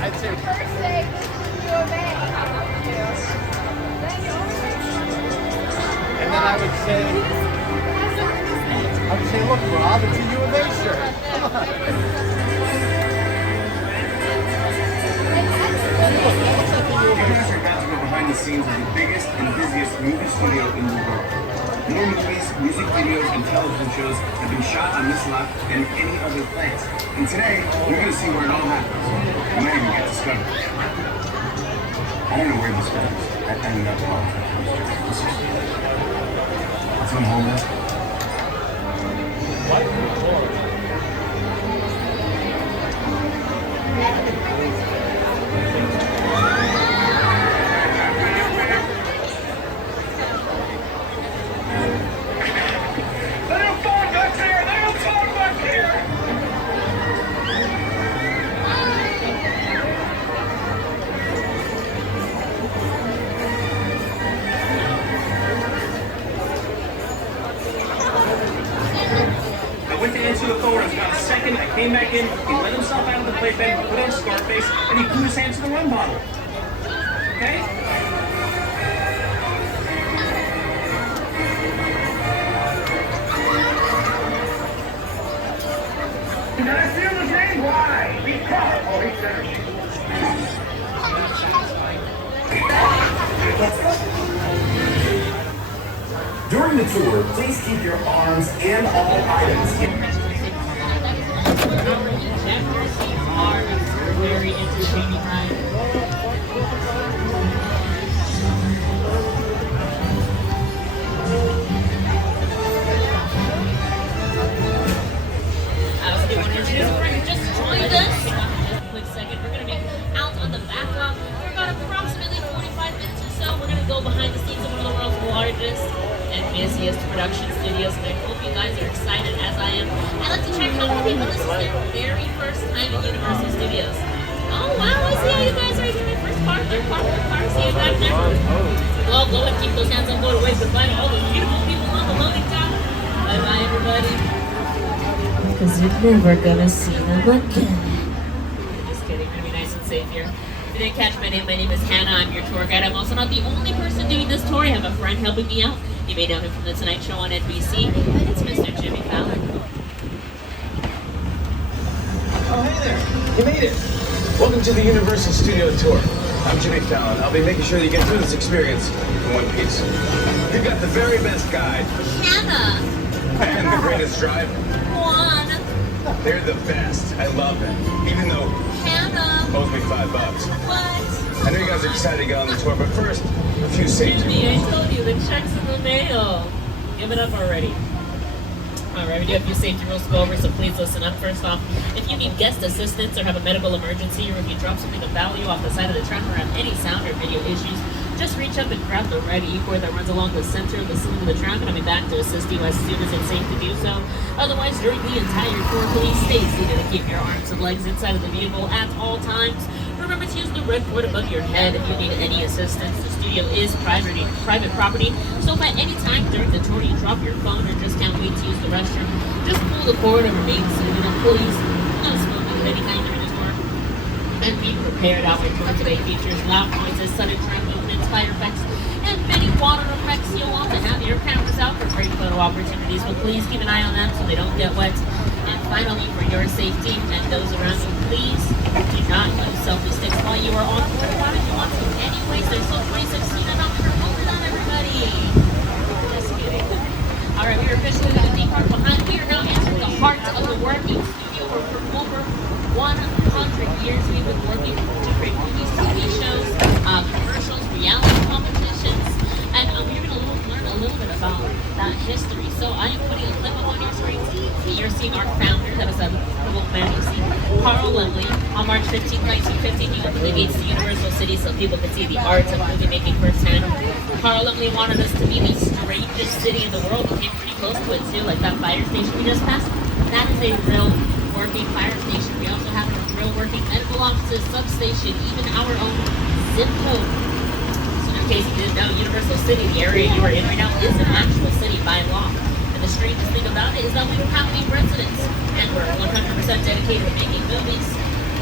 I'd say. And then I would say, look, Rob, it's a U of A shirt. Come on. You guys are about to go behind the scenes of the biggest and busiest movie studio in the world. More movies, music videos, and television shows have been shot on this lot than any other place. And today, we're going to see where it all happens. We might even get discovered. I don't know where this goes. I ended up wrong. Let's come home now. I came back in, he let himself out of the playpen, put on Scarface, and he blew his hands to the rum bottle. Okay? Did I steal his name? Why? Because. Oh, he's there. During the tour, please keep your arms and all items in. Very entertaining ride. I also do want to introduce a friend who just joined us. Quick second, we're going to be out on the back lot for about approximately 45 minutes or so. We're going to go behind the scenes of one of the world's largest and busiest production studios, and I hope you guys are excited as I am. I'd like to check how many people this is their very first time at Universal Studios. Oh wow, I see how you guys are doing. First car, third car, see you back there. Well, go and keep those hands up, go to wave goodbye to all those beautiful people on the loading dock. Bye bye everybody. Because you're never gonna see them again. Just kidding, gonna be nice and safe here. If you didn't catch my name is Hannah. I'm your tour guide. I'm also not the only person doing this tour. I have a friend helping me out. You may know him from The Tonight Show on NBC. It's Mr. Jimmy Fallon. Oh, hey there. You made it. Welcome to the Universal Studio Tour. I'm Jimmy Fallon. I'll be making sure you get through this experience in one piece. We've got the very best guide. Hannah. And the greatest driver. Juan. They're the best. I love them. Even though Hannah. owes me $5. What? I know you guys are excited to get on the tour, but first, a few safety Jimmy, I rules. told you the check's in the mail. Give it up already. Alright, we do have a few safety rules to go over, so please listen up. First off, if you need guest assistance or have a medical emergency, or if you drop something of value off the side of the track or have any sound or video issues, just reach up and grab the red E-cord that runs along the center of the cylinder of the track, and I'll be back to assist you as soon as it's safe to do so. Otherwise, during the entire tour, please stay seated and keep your arms and legs inside of the vehicle at all times. Remember to use the red cord above your head if you need any assistance. The studio is private property, so if at any time during the tour you drop your phone or just can't wait to use the restroom, just pull the cord and remain seated, and please, no smoking at any time during the tour. And be prepared. Our tour today features loud noises, sudden track movements, fire effects, and many water effects. You'll want to have your cameras out for great photo opportunities, but please keep an eye on them so they don't get wet. And finally, for your safety and those around you, please do not use selfie sticks while you are on board. Why would you want to? Anyways, they're so 316 and under. Hold on, everybody. Just kidding. All right, we are officially in the D part behind. We are now entering the heart of the working studio where for over 100 years we've been working to create movies, TV shows, commercials, reality comedy. to Universal City so people could see the arts of movie making firsthand. Carl Lumley wanted us to be the strangest city in the world. We came pretty close to it too, like that fire station we just passed. That is a real working fire station. We also have a real working medical offices, substation, even our own zip code. So in case you didn't know, Universal City, the area you are in right now, is an actual city by law. And the strangest thing about it is that we don't have any residents, and we're 100% dedicated to making movies.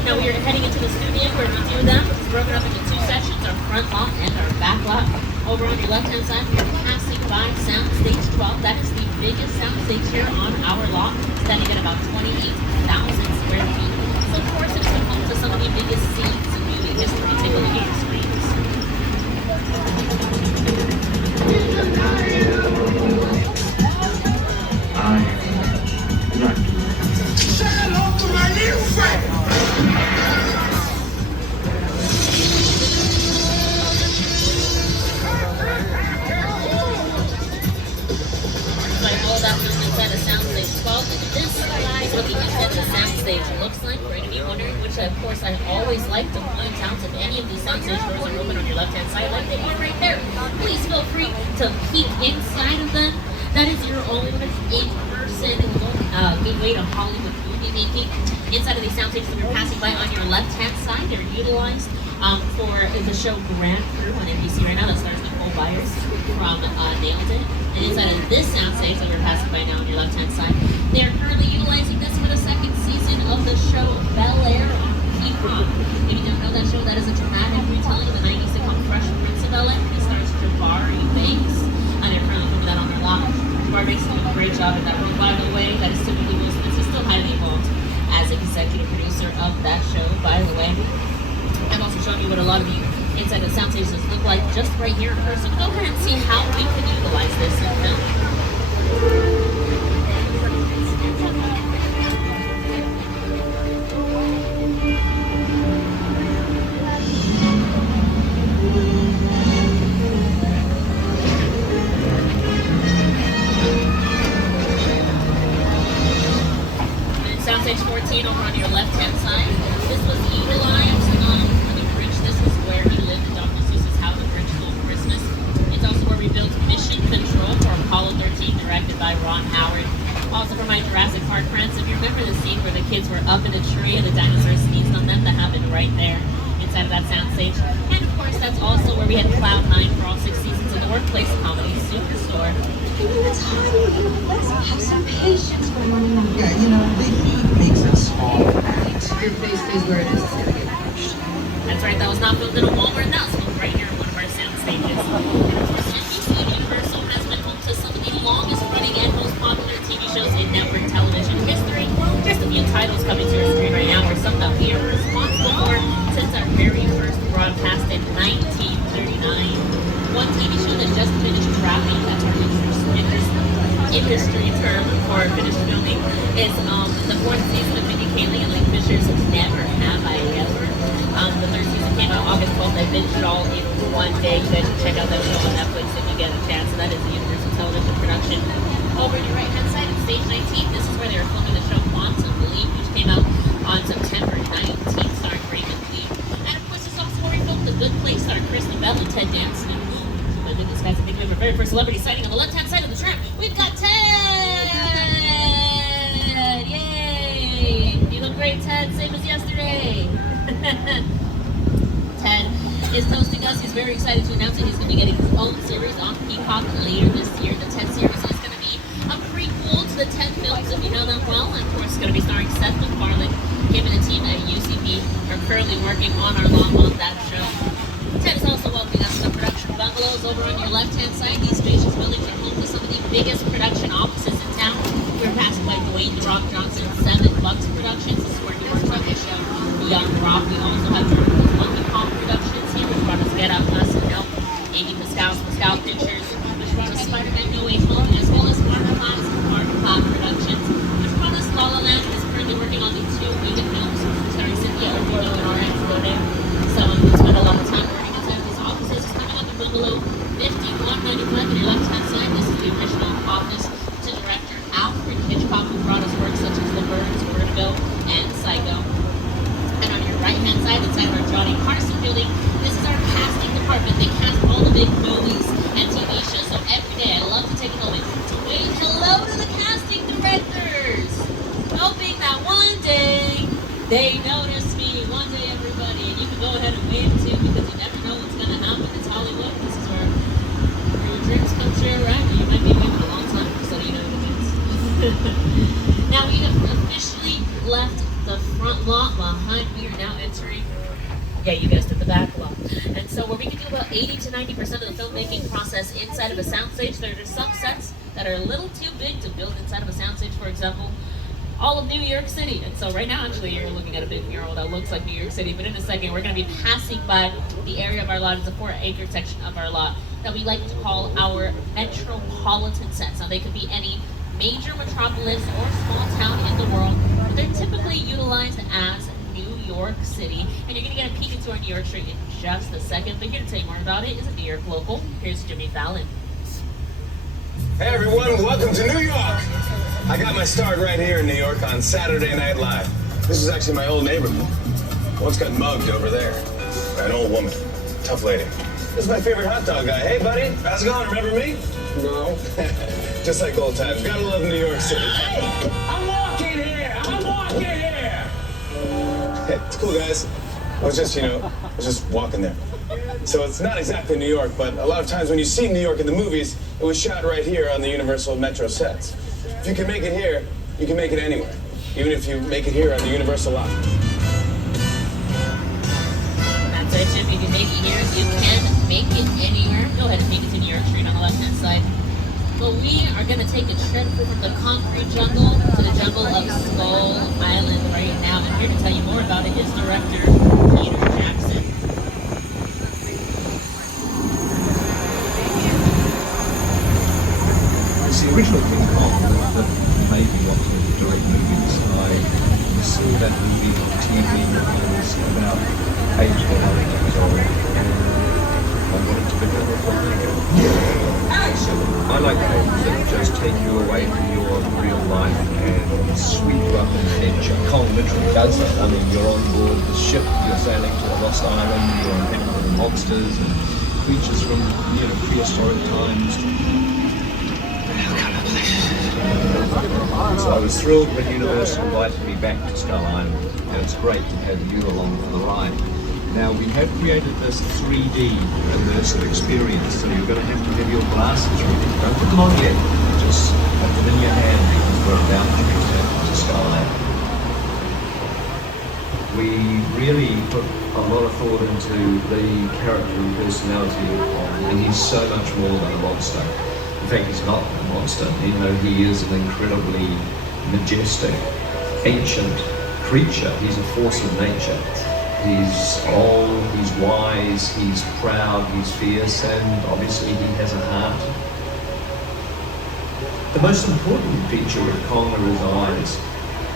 Now we are heading into the studio where we do them. It's broken up into two sections, our front lot and our back lot. Over on your left-hand side, we are passing by Soundstage 12. That is the biggest soundstage here on our lot, standing at about 28,000 square feet. So of course it is the home to some of the biggest scenes in movie history. Take a look at your screens. Inside of Soundstage 12, and this is what the inside of the Soundstage looks like. For any of you wondering, which of course I always like to point out if any of these Soundstage doors are open on your left-hand side, like they are right there. Please feel free to peek inside of them. That is your own in-person gateway to Hollywood movie making. Inside of these Soundstages that we're passing by on your left-hand side, they're utilized for the show Grand Crew on NBC right now. That stars Nicole Byers from Nailed It. And inside of this soundstage that we're passing by now on your left-hand side, they are currently utilizing this for the second season of the show Bel Air on Peacock. If you don't know that show, that is a dramatic retelling of the 90s sitcom Fresh Prince of Bel Air. It stars Jabari Banks, and they're currently filming that on our lot. Jabari Banks is doing a great job at that role, by the way. That is typically Will Smith. He's still highly involved as executive producer of that show, by the way. I've also shown you what a lot of the inside of sound stations look like just right here in person. Go ahead and see how we can utilize this in film. And Soundstage 14 over on your left-hand side. This was utilized for the Grinch. This is where he lived in Dr. Seuss's How the Grinch Stole Christmas. It's also where we built Mission Control for Apollo 13, directed by Ron Howard. Also for my Jurassic Park friends, if you remember the scene where the kids were up in a tree and the dinosaurs sneezed on them, that happened right there inside of that soundstage. And of course, that's also where we had Cloud9 for all 6 seasons of the workplace comedy Superstore. It's hard. Let's have some patience for one another. Yeah, the heat makes us all right. Your face stays where it is. It's gonna get pushed. That's right, that was not filmed in a Walmart. That was filmed right here in one of our sound stages. NBC Universal has been home to some of the longest running and most popular TV shows in network television history. Just a few titles coming to your screen right now are some that we are responsible for since our very first broadcast in 1939. One TV show that just finished wrapping, that's our industry term for finished filming, is the 4th season of Mindy Kaling and Lake Fisher's Never Have I Ever. The 3rd season came out August 12th. I binged it all in one day. You guys should check out that show on Netflix if you get a chance. That is a Universal Television production. Over on your right-hand side, at Stage 19, this is where they were filming the show Quantum Leap, which came out on September 19th, starring Raymond Lee. And of course, this is also where we filmed The Good Place, starring Kristen Bell and Ted Danson. My goodness, guys, I think we have our very first celebrity sighting on the left-hand side of the tram. We've got Ted! Yay! You look great, Ted. Same as yesterday. Ted is toasting us. He's very excited to announce that he's going to be getting his own series on Peacock later this year. The Ted series is going to be a prequel to the Ted films, if you know them well. And of course, it's going to be starring Seth MacFarlane. Him and the team at UCB are currently working on our long on that show. Ted is also welcoming us to production bungalows over on your left-hand side. These spacious buildings are home to some of the biggest production offices in town. We're passed by Dwayne "The Rock" Johnson's 7 Bucks Productions. This is where he works on the show Young Rock. We also have Jordan's Monkey Kong Productions here, which brought us Get Out, Us, and Help. Amy Pascal's Pascal Pictures, which brought us Spider-Man No Way Home, as well as Mark Class and Mark Class Productions, which brought us La La Land. Is currently working on the 2 Wicked films, starring Cynthia Erivo and R.M. Rodin. Someone who spent a lot of time working inside these offices is coming up in bungalow 5195 on your left-hand side. This is the original office to director Alfred Hitchcock, who brought us works such as The Birds, Vertigo, and Psycho. And on your right-hand side, inside of our Johnny Carson building, 80 to 90% of the filmmaking process inside of a soundstage. There are some sets that are a little too big to build inside of a soundstage. For example, all of New York City. And so right now, actually, you're looking at a big mural that looks like New York City. But in a second, we're going to be passing by the area of our lot. It's a 4-acre section of our lot that we like to call our metropolitan sets. Now, they could be any major metropolis or small town in the world, but they're typically utilized as New York City. And you're going to get a peek into our New York street in just a second. But here to tell you more about it is a New York local. Here's Jimmy Fallon. Hey everyone, welcome to New York! I got my start right here in New York on Saturday Night Live. This is actually my old neighborhood. Once got mugged over there by an old woman. Tough lady. This is my favorite hot dog guy. Hey buddy, how's it going? Remember me? No. Just like old times. Gotta love New York City. Hey, I'm walking here! I'm walking here! Hey, it's cool guys. I was just walking there. So it's not exactly New York, but a lot of times when you see New York in the movies, it was shot right here on the Universal Metro sets. If you can make it here, you can make it anywhere. Even if you make it here on the Universal lot. That's it, Jim. If you make it here, you can make it anywhere. Go ahead and take it to New York Street on the left-hand side. But we are going to take a trip from the concrete jungle to the jungle of Skull Island right now. And here to tell you more about it is director Peter Jackson. It's the original King Kong that made me want to direct movies. I saw that movie on TV when I was about 8 or 9 years old, and I wanted to become a filmmaker. So I like films that just take you away from your real life and sweep you up in adventure. Kong literally does that. I mean, you're on board the ship, you're sailing to a lost island, you're inhabited with monsters and creatures from prehistoric times. So I was thrilled when Universal invited me back to Skull Island, and it's great to have you along for the ride. Now, we have created this 3D immersive experience, so you're going to have your glasses ready. Don't put them on yet, just have them in your hand because we're about to return to Skull Island. We really put a lot of thought into the character and personality of Kong, and he's so much more than a monster. In fact, he's not a monster. He is an incredibly majestic, ancient creature. He's a force of nature. He's old, he's wise, he's proud, he's fierce, and obviously he has a heart. The most important feature of Kong are his eyes.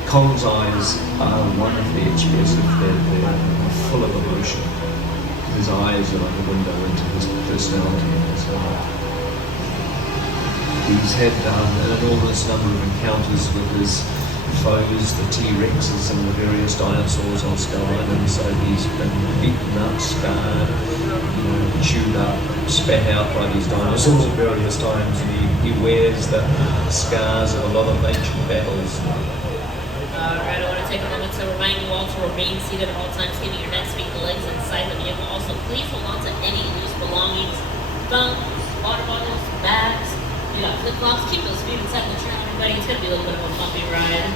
Kong's eyes are wonderfully expressive. They're full of emotion. His eyes are like a window into his personality and his heart. He's had an enormous number of encounters with his foes, the T-Rexes and the various dinosaurs on Skull Island, so he's been beaten up, scarred, chewed up, spat out by these dinosaurs at various times, and he wears the scars of a lot of ancient battles. Alright, I want to take a moment to remind you all to remain seated at all times, keeping your necks, feet, and legs inside the vehicle. Also, please hold on to any loose belongings, phones, water bottles, bags. You got flip-flops, keep those feet inside the trim, everybody. It's going to be a little bit of a bumpy ride.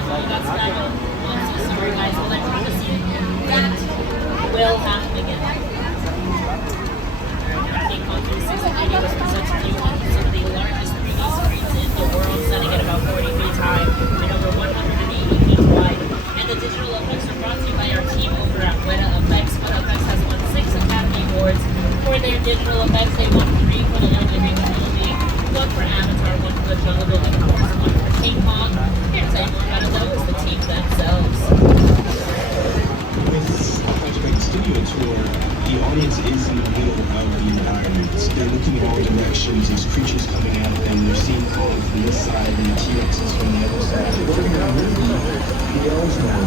you got Skype. I'm so sorry, guys, but I promise you that will happen again. I think on 360 was presented to you on some of the largest 3D screens in the world, standing at about 40 feet high and over 180 feet wide. And the digital effects are brought to you by our team over at Weta Effects. Weta Effects has won 6 Academy Awards for their digital effects. They won 3 for the Lord of the Rings movie, 1 for Avatar, 1 for the Jungle Book, and of course 1 for King Kong. Here to tell you more about it though is the team themselves. With Studio Tour, the audience is in the middle of the environment. They're looking in all directions, there's creatures coming at them, they're seeing Kong from this side and the T-Rexes from the other side. Looking at the PLs now,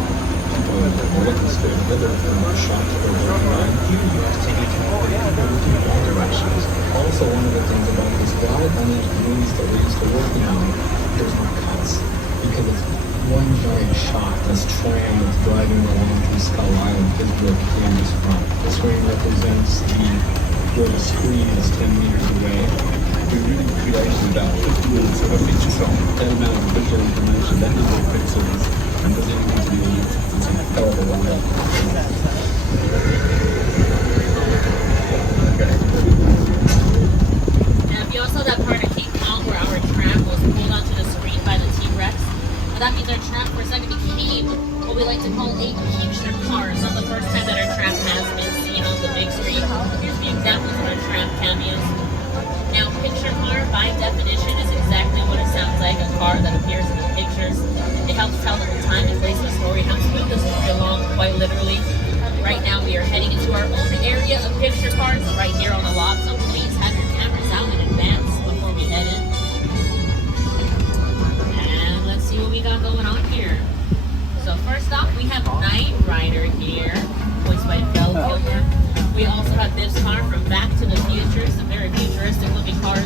people are looking straight together from a shot to go around. Here you have to take it people looking in all directions. Also, one of the things about this ride on these rooms that we're used to working on, there's no cuts. Because it's one giant shot, this tram that's driving along through Skull Island, Pittsburgh, Kansas front. This ring represents where the screen is 10 meters away. We really created about 50 minutes of a feature film. That amount of visual information, that is all pixels, and doesn't even need to be used. It's a hell of a lot. Now, if you also saw that part of King Kong where our tram was pulled onto the screen by the T-Rex, that means our tram for a second became what we like to call a picture car. It's not the first time that our tram has been seen on the big screen. Here's the examples of our tram cameos. Now, picture car, by definition, is exactly what it sounds like, a car that appears in the pictures. It helps tell the time and place of the story, helps move the story along, quite literally. Right now, we are heading into our own area of picture cars right here on the lot, so please have your cameras out in advance before we head in. And let's see what we got going on here. So first off, we have Knight Rider here, voiced by Val Kilmer. We also have this car from Back to the Future, some very futuristic looking cars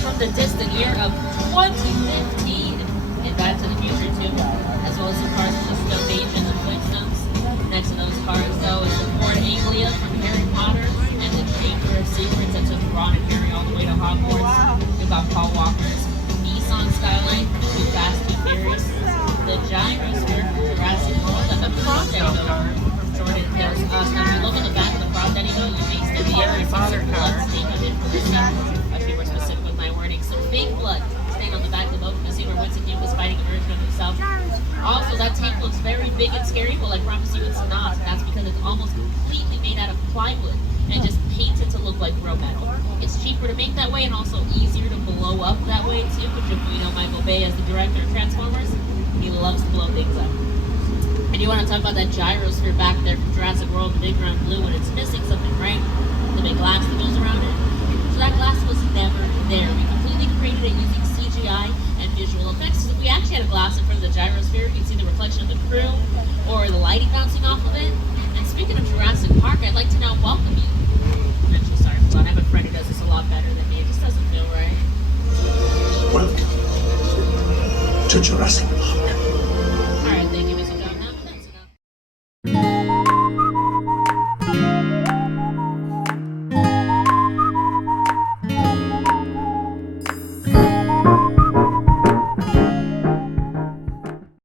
from the distant year of 2015 in Back to the Future too, as well as some cars from the Stone Age and the Flintstones. Next to those cars though is the Ford Anglia from Harry Potter and the Chamber of Secrets that took Ron and Harry all the way to Hogwarts. We've got Paul Walker's Nissan Skyline, Too Fast, Too Furious, the Gyrosphere from Jurassic World, and the Prop Daddy car from Jordan Peele's Us. Now, if you look at the back of the Prop Daddy, though, you may still be able to see some blood stain on it. I should be more specific with my wording. Some fake blood stain on the back of the boat. You can see where Winston Duke was fighting a version of himself. Also, that tank looks very big and scary, but I promise you it's not. And that's because it's almost completely made out of plywood and just painted to look like real metal. It's cheaper to make that way and also easier to blow up that way too, which if you know Michael Bay as the director of Transformers, he loves to blow things up. And you want to talk about that gyrosphere back there from Jurassic World, the big round blue, when it's missing something, right? The big glass that goes around it. So that glass was never there. We completely created it using CGI and visual effects. So if we actually had a glass in front of the gyrosphere, you'd see the reflection of the crew or the lighting bouncing off of it. And speaking of Jurassic Park, I'd like to now welcome you. I'm actually sorry for that. I have a friend who does this a lot better than me. It just doesn't feel right. Welcome to Jurassic Park.